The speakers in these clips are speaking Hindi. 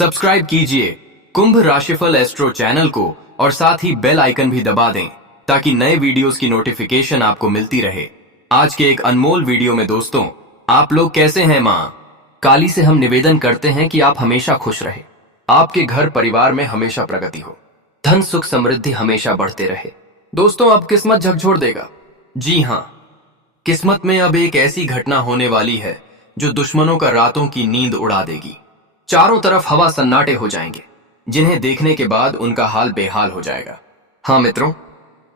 सब्सक्राइब कीजिए कुंभ राशिफल एस्ट्रो चैनल को और साथ ही बेल आइकन भी दबा दें ताकि नए वीडियोस की नोटिफिकेशन आपको मिलती रहे। आज के एक अनमोल वीडियो में दोस्तों, आप लोग कैसे हैं? माँ काली से हम निवेदन करते हैं कि आप हमेशा खुश रहे, आपके घर परिवार में हमेशा प्रगति हो, धन सुख समृद्धि हमेशा बढ़ते रहे। दोस्तों, अब किस्मत झकझोर देगा। जी हाँ, किस्मत में अब एक ऐसी घटना होने वाली है जो दुश्मनों का रातों की नींद उड़ा देगी। चारों तरफ हवा सन्नाटे हो जाएंगे, जिन्हें देखने के बाद उनका हाल बेहाल हो जाएगा। हाँ मित्रों,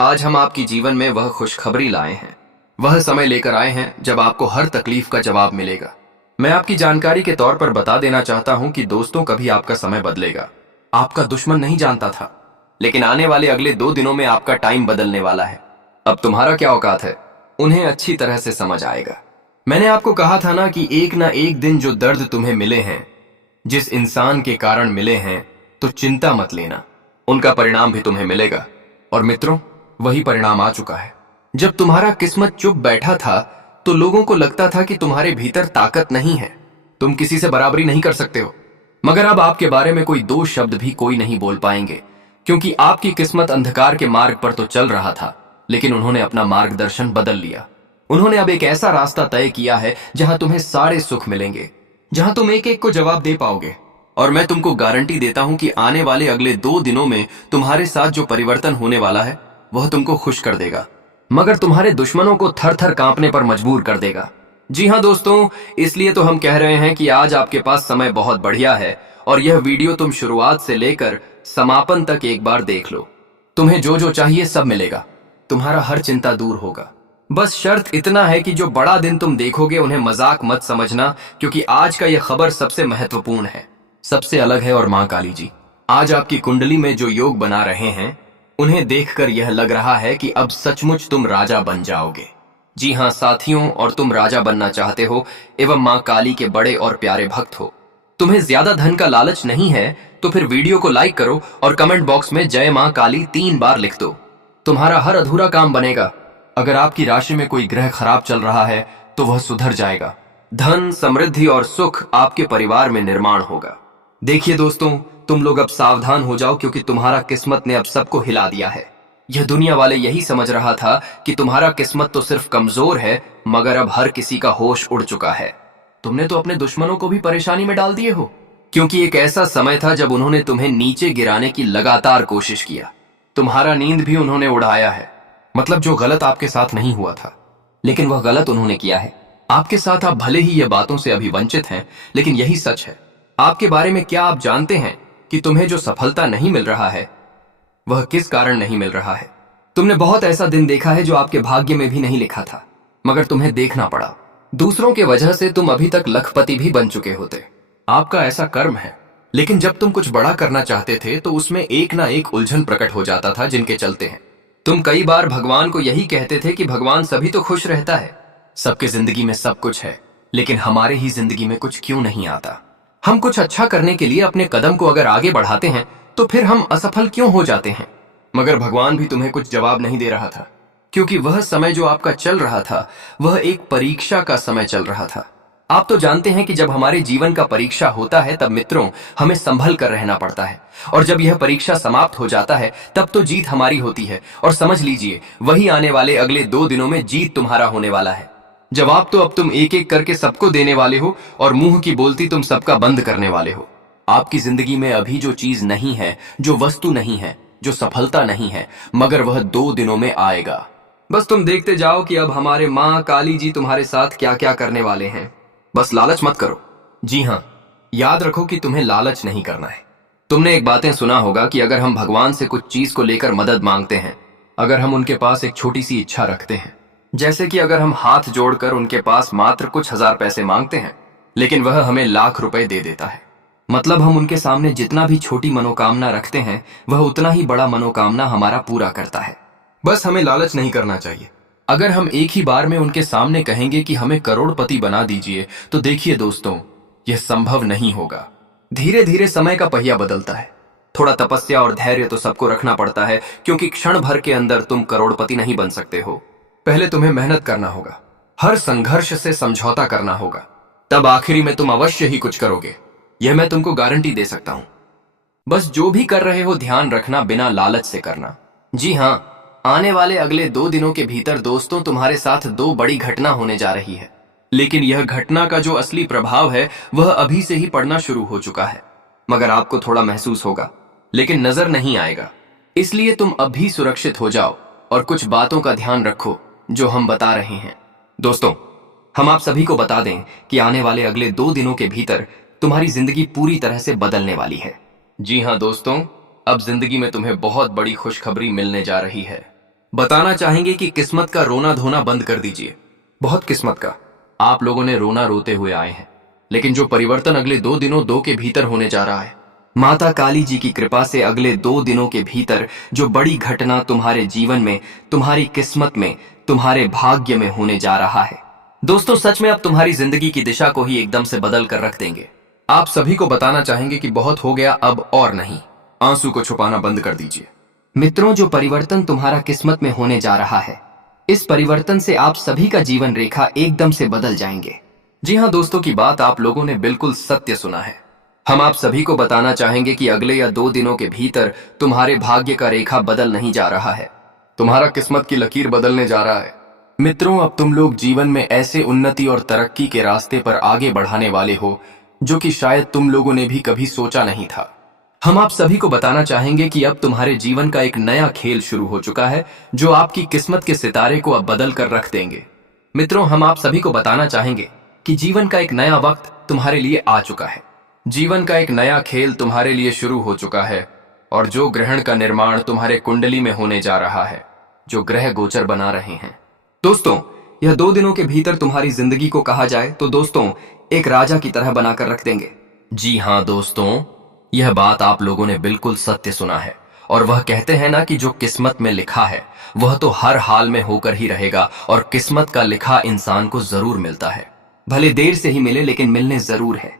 आज हम आपकी जीवन में वह खुशखबरी लाए हैं, वह समय लेकर आए हैं जब आपको हर तकलीफ का जवाब मिलेगा। मैं आपकी जानकारी के तौर पर बता देना चाहता हूं कि दोस्तों, कभी आपका समय बदलेगा। आपका दुश्मन नहीं जानता था, लेकिन आने वाले अगले 2 दिनों में आपका टाइम बदलने वाला है। अब तुम्हारा क्या औकात है, उन्हें अच्छी तरह से समझ आएगा। मैंने आपको कहा था ना कि एक ना एक दिन जो दर्द तुम्हें मिले हैं, जिस इंसान के कारण मिले हैं, तो चिंता मत लेना, उनका परिणाम भी तुम्हें मिलेगा। और मित्रों, वही परिणाम आ चुका है। जब तुम्हारा किस्मत चुप बैठा था तो लोगों को लगता था कि तुम्हारे भीतर ताकत नहीं है, तुम किसी से बराबरी नहीं कर सकते हो। मगर अब आपके बारे में कोई 2 शब्द भी कोई नहीं बोल पाएंगे, क्योंकि आपकी किस्मत अंधकार के मार्ग पर तो चल रहा था, लेकिन उन्होंने अपना मार्गदर्शन बदल लिया। उन्होंने अब एक ऐसा रास्ता तय किया है जहां तुम्हें सारे सुख मिलेंगे, जहां तुम एक एक को जवाब दे पाओगे। और मैं तुमको गारंटी देता हूं कि आने वाले अगले 2 दिनों में तुम्हारे साथ जो परिवर्तन होने वाला है वह तुमको खुश कर देगा, मगर तुम्हारे दुश्मनों को थर थर कांपने पर मजबूर कर देगा। जी हां दोस्तों, इसलिए तो हम कह रहे हैं कि आज आपके पास समय बहुत बढ़िया है और यह वीडियो तुम शुरुआत से लेकर समापन तक एक बार देख लो। तुम्हें जो जो चाहिए सब मिलेगा, तुम्हारा हर चिंता दूर होगा। बस शर्त इतना है कि जो बड़ा दिन तुम देखोगे उन्हें मजाक मत समझना, क्योंकि आज का यह खबर सबसे महत्वपूर्ण है, सबसे अलग है। और मां काली जी आज आपकी कुंडली में जो योग बना रहे हैं, उन्हें देखकर यह लग रहा है कि अब सचमुच तुम राजा बन जाओगे। जी हां साथियों, और तुम राजा बनना चाहते हो एवं मां काली के बड़े और प्यारे भक्त हो। तुम्हें ज्यादा धन का लालच नहीं है तो फिर वीडियो को लाइक करो और कमेंट बॉक्स में जय मां काली 3 बार लिख दो। तुम्हारा हर अधूरा काम बनेगा। अगर आपकी राशि में कोई ग्रह खराब चल रहा है तो वह सुधर जाएगा। धन, समृद्धि और सुख आपके परिवार में निर्माण होगा। देखिए दोस्तों, तुम लोग अब सावधान हो जाओ, क्योंकि तुम्हारा किस्मत ने अब सबको हिला दिया है। यह दुनिया वाले यही समझ रहा था कि तुम्हारा किस्मत तो सिर्फ कमजोर है, मगर अब हर किसी का होश उड़ चुका है। तुमने तो अपने दुश्मनों को भी परेशानी में डाल दिए हो, क्योंकि एक ऐसा समय था जब उन्होंने तुम्हें नीचे गिराने की लगातार कोशिश किया। तुम्हारा नींद भी उन्होंने उड़ाया है। मतलब जो गलत आपके साथ नहीं हुआ था, लेकिन वह गलत उन्होंने किया है आपके साथ। आप भले ही ये बातों से अभी वंचित हैं, लेकिन यही सच है। आपके बारे में क्या आप जानते हैं कि तुम्हें जो सफलता नहीं मिल रहा है वह किस कारण नहीं मिल रहा है? तुमने बहुत ऐसा दिन देखा है जो आपके भाग्य में भी नहीं लिखा था, मगर तुम्हें देखना पड़ा। दूसरों के वजह से तुम अभी तक लखपति भी बन चुके होते। आपका ऐसा कर्म है। लेकिन जब तुम कुछ बड़ा करना चाहते थे तो उसमें एक ना एक उलझन प्रकट हो जाता था, जिनके चलते हैं तुम कई बार भगवान को यही कहते थे कि भगवान सभी तो खुश रहता है, सबके जिंदगी में सब कुछ है, लेकिन हमारे ही जिंदगी में कुछ क्यों नहीं आता? हम कुछ अच्छा करने के लिए अपने कदम को अगर आगे बढ़ाते हैं तो फिर हम असफल क्यों हो जाते हैं? मगर भगवान भी तुम्हें कुछ जवाब नहीं दे रहा था, क्योंकि वह समय जो आपका चल रहा था वह एक परीक्षा का समय चल रहा था। आप तो जानते हैं कि जब हमारे जीवन का परीक्षा होता है तब मित्रों हमें संभल कर रहना पड़ता है, और जब यह परीक्षा समाप्त हो जाता है तब तो जीत हमारी होती है। और समझ लीजिए, वही आने वाले अगले 2 दिनों में जीत तुम्हारा होने वाला है। जवाब तो अब तुम एक एक करके सबको देने वाले हो और मुंह की बोलती तुम सबका बंद करने वाले हो। आपकी जिंदगी में अभी जो चीज नहीं है, जो वस्तु नहीं है, जो सफलता नहीं है, मगर वह 2 दिनों में आएगा। बस तुम देखते जाओ कि अब हमारे माँ काली जी तुम्हारे साथ क्या क्या करने वाले हैं। बस लालच मत करो। जी हाँ, याद रखो कि तुम्हें लालच नहीं करना है। तुमने एक बातें सुना होगा कि अगर हम भगवान से कुछ चीज को लेकर मदद मांगते हैं, अगर हम उनके पास एक छोटी सी इच्छा रखते हैं, जैसे कि अगर हम हाथ जोड़कर उनके पास मात्र कुछ हजार पैसे मांगते हैं, लेकिन वह हमें लाख रुपए दे देता है, मतलब हम उनके सामने जितना भी छोटी मनोकामना रखते हैं वह उतना ही बड़ा मनोकामना हमारा पूरा करता है। बस हमें लालच नहीं करना चाहिए। अगर हम एक ही बार में उनके सामने कहेंगे कि हमें करोड़पति बना दीजिए, तो देखिए दोस्तों, यह संभव नहीं होगा। धीरे धीरे समय का पहिया बदलता है। थोड़ा तपस्या और धैर्य तो सबको रखना पड़ता है, क्योंकि क्षण भर के अंदर तुम करोड़पति नहीं बन सकते हो। पहले तुम्हें मेहनत करना होगा, हर संघर्ष से समझौता करना होगा, तब आखिरी में तुम अवश्य ही कुछ करोगे। यह मैं तुमको गारंटी दे सकता हूं। बस जो भी कर रहे हो ध्यान रखना, बिना लालच से करना। जी हाँ, आने वाले अगले 2 दिनों के भीतर दोस्तों तुम्हारे साथ 2 बड़ी घटना होने जा रही है। लेकिन यह घटना का जो असली प्रभाव है वह अभी से ही पड़ना शुरू हो चुका है, मगर आपको थोड़ा महसूस होगा लेकिन नजर नहीं आएगा। इसलिए तुम अभी सुरक्षित हो जाओ और कुछ बातों का ध्यान रखो जो हम बता रहे हैं। दोस्तों, हम आप सभी को बता दें कि आने वाले अगले 2 दिनों के भीतर तुम्हारी जिंदगी पूरी तरह से बदलने वाली है। जी हाँ दोस्तों, अब जिंदगी में तुम्हें बहुत बड़ी खुशखबरी मिलने जा रही है। बताना चाहेंगे कि किस्मत का रोना धोना बंद कर दीजिए। बहुत किस्मत का आप लोगों ने रोना रोते हुए आए हैं, लेकिन जो परिवर्तन अगले 2 दिनों के भीतर होने जा रहा है, माता काली जी की कृपा से अगले 2 दिनों के भीतर जो बड़ी घटना तुम्हारे जीवन में, तुम्हारी किस्मत में, तुम्हारे भाग्य में होने जा रहा है दोस्तों, सच में अब तुम्हारी जिंदगी की दिशा को ही एकदम से बदल कर रख देंगे। आप सभी को बताना चाहेंगे कि बहुत हो गया, अब और नहीं। आंसू को छुपाना बंद कर दीजिए। मित्रों, जो परिवर्तन तुम्हारा किस्मत में होने जा रहा है, इस परिवर्तन से आप सभी का जीवन रेखा एकदम से बदल जाएंगे। जी हाँ दोस्तों, की बात आप लोगों ने बिल्कुल सत्य सुना है। हम आप सभी को बताना चाहेंगे कि अगले या 2 दिनों के भीतर तुम्हारे भाग्य का रेखा बदल नहीं जा रहा है, तुम्हारा किस्मत की लकीर बदलने जा रहा है। मित्रों, अब तुम लोग जीवन में ऐसे उन्नति और तरक्की के रास्ते पर आगे बढ़ाने वाले हो जो कि शायद तुम लोगों ने भी कभी सोचा नहीं था। हम आप सभी को बताना चाहेंगे कि अब तुम्हारे जीवन का एक नया खेल शुरू हो चुका है जो आपकी किस्मत के सितारे को अब बदल कर रख देंगे। मित्रों, हम आप सभी को बताना चाहेंगे कि जीवन का एक नया वक्त तुम्हारे लिए आ चुका है। जीवन का एक नया खेल तुम्हारे लिए शुरू हो चुका है और जो ग्रहण का निर्माण तुम्हारे कुंडली में होने जा रहा है, जो ग्रह गोचर बना रहे हैं दोस्तों, यह 2 दिनों के भीतर तुम्हारी जिंदगी को कहा जाए तो दोस्तों एक राजा की तरह बनाकर रख देंगे। जी हाँ दोस्तों, यह बात आप लोगों ने बिल्कुल सत्य सुना है। और वह कहते हैं ना कि जो किस्मत में लिखा है वह तो हर हाल में होकर ही रहेगा, और किस्मत का लिखा इंसान को जरूर मिलता है, भले देर से ही मिले लेकिन मिलने जरूर है।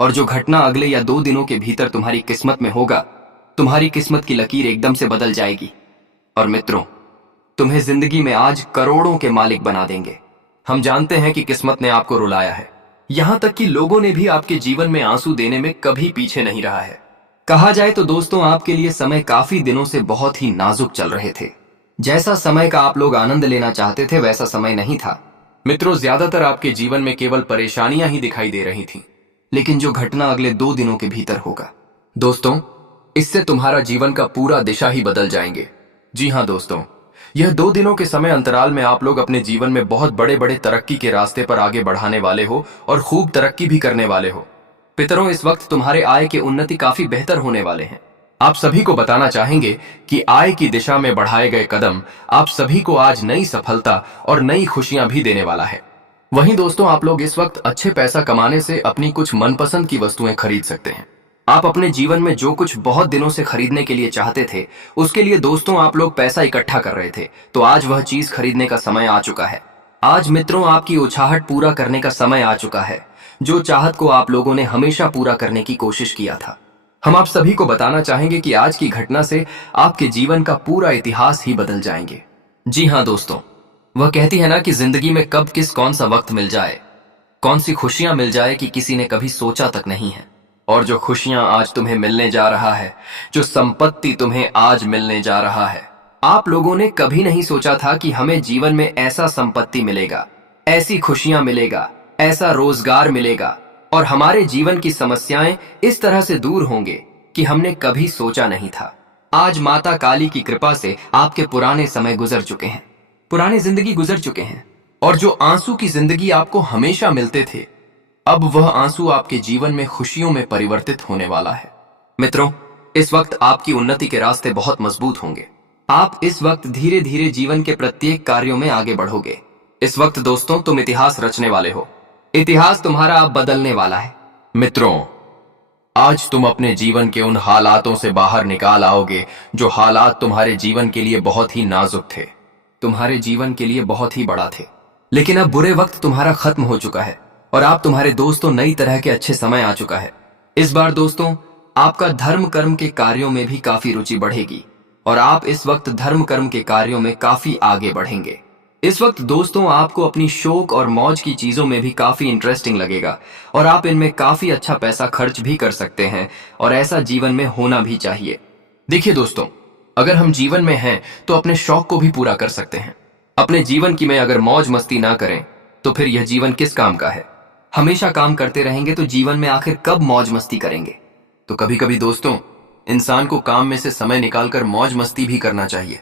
और जो घटना अगले या 2 दिनों के भीतर तुम्हारी किस्मत में होगा, तुम्हारी किस्मत की लकीर एकदम से बदल जाएगी। और मित्रों, तुम्हें जिंदगी में आज करोड़ों के मालिक बना देंगे। हम जानते हैं कि किस्मत ने आपको रुलाया है, यहां तक कि लोगों ने भी आपके जीवन में आंसू देने में कभी पीछे नहीं रहा है। कहा जाए तो दोस्तों, आपके लिए समय काफी दिनों से बहुत ही नाजुक चल रहे थे। जैसा समय का आप लोग आनंद लेना चाहते थे वैसा समय नहीं था। मित्रों, ज्यादातर आपके जीवन में केवल परेशानियां ही दिखाई दे रही थीं। लेकिन जो घटना अगले 2 दिनों के भीतर होगा दोस्तों, इससे तुम्हारा जीवन का पूरा दिशा ही बदल जाएंगे। जी हाँ दोस्तों, यह 2 दिनों के समय अंतराल में आप लोग अपने जीवन में बहुत बड़े बड़े तरक्की के रास्ते पर आगे बढ़ाने वाले हो और खूब तरक्की भी करने वाले हो। पितरों, इस वक्त तुम्हारे आय की उन्नति काफी बेहतर होने वाले हैं। आप सभी को बताना चाहेंगे कि आय की दिशा में बढ़ाए गए कदम आप सभी को आज नई सफलता और नई खुशियां भी देने वाला है। वहीं दोस्तों, आप लोग इस वक्त अच्छे पैसा कमाने से अपनी कुछ मनपसंद की वस्तुएं खरीद सकते हैं। आप अपने जीवन में जो कुछ बहुत दिनों से खरीदने के लिए चाहते थे, उसके लिए दोस्तों आप लोग पैसा इकट्ठा कर रहे थे, तो आज वह चीज खरीदने का समय आ चुका है। आज मित्रों, आपकी उछाहट पूरा करने का समय आ चुका है, जो चाहत को आप लोगों ने हमेशा पूरा करने की कोशिश किया था। हम आप सभी को बताना चाहेंगे कि आज की घटना से आपके जीवन का पूरा इतिहास ही बदल जाएंगे। जी हाँ दोस्तों, वह कहती है ना कि जिंदगी में कब किस कौन सा वक्त मिल जाए, कौन सी खुशियां मिल जाए कि किसी ने कभी सोचा तक नहीं है। और जो खुशियां आज तुम्हें मिलने जा रहा है, जो संपत्ति तुम्हें आज मिलने जा रहा है, आप लोगों ने कभी नहीं सोचा था कि हमें जीवन में ऐसा संपत्ति मिलेगा, ऐसी खुशियां मिलेगा, ऐसा रोजगार मिलेगा और हमारे जीवन की समस्याएं इस तरह से दूर होंगे कि हमने कभी सोचा नहीं था। आज माता काली की कृपा से आपके पुराने समय गुजर चुके हैं, पुरानी जिंदगी गुजर चुके हैं, और जो आंसू की जिंदगी आपको हमेशा मिलते थे, अब वह आंसू आपके जीवन में खुशियों में परिवर्तित होने वाला है। मित्रों, इस वक्त आपकी उन्नति के रास्ते बहुत मजबूत होंगे। आप इस वक्त धीरे धीरे जीवन के प्रत्येक कार्यों में आगे बढ़ोगे। इस वक्त दोस्तों तुम इतिहास रचने वाले हो, इतिहास तुम्हारा अब बदलने वाला है। मित्रों, आज तुम अपने जीवन के उन हालातों से बाहर निकाल आओगे जो हालात तुम्हारे जीवन के लिए बहुत ही नाजुक थे, तुम्हारे जीवन के लिए बहुत ही बड़ा थे। लेकिन अब बुरे वक्त तुम्हारा खत्म हो चुका है और आप तुम्हारे दोस्तों नई तरह के अच्छे समय आ चुका है। इस बार दोस्तों आपका धर्म कर्म के कार्यों में भी काफी रुचि बढ़ेगी और आप इस वक्त धर्म कर्म के कार्यों में काफी आगे बढ़ेंगे। इस वक्त दोस्तों आपको अपनी शौक और मौज की चीजों में भी काफी इंटरेस्टिंग लगेगा और आप इनमें काफी अच्छा पैसा खर्च भी कर सकते हैं और ऐसा जीवन में होना भी चाहिए। देखिए दोस्तों, अगर हम जीवन में हैं तो अपने शौक को भी पूरा कर सकते हैं। अपने जीवन की में अगर मौज मस्ती ना करें तो फिर यह जीवन किस काम का है। हमेशा काम करते रहेंगे तो जीवन में आखिर कब मौज मस्ती करेंगे। तो कभी कभी दोस्तों इंसान को काम में से समय निकालकर मौज मस्ती भी करना चाहिए।